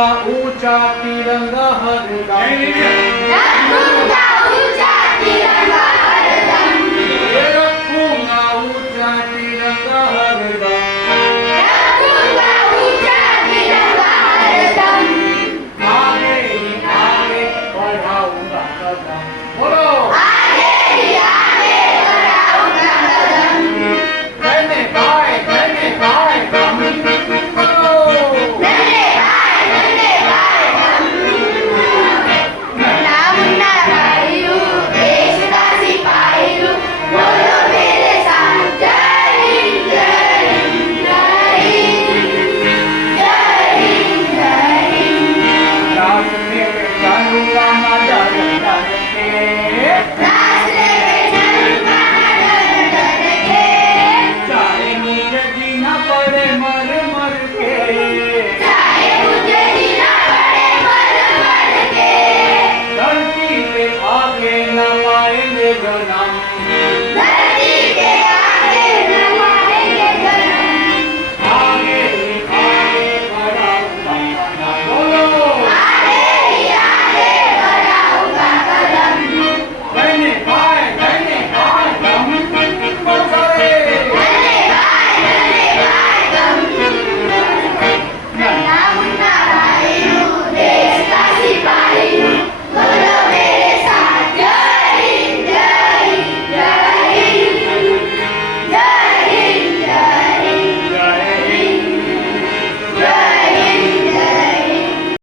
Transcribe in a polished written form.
ऊंचा तिरंगा हरदम रखूंगा ऊंचा तिरंगा हरदम रखूंगा ऊंचा तिरंगा हरदम रखूंगा ऊंचा तिरंगा हरदम आगे ही आगे बढ़ाऊंगा कदम बोलो आगे ही आगे बढ़ाऊंगा कदम धन्य भाई हम बोलो धन्य भाई हम मुन्ना भाई हूँ देश का सिपाही हूँ बोलो मेरे साथ जय हिंद जय हिंद जय हिंद जय हिंद जय हिंद रास्ते पे चलूंगा ना डर डर के रास्ते में चलूंगा डर डर के चाहे मुझे जीना पड़े मर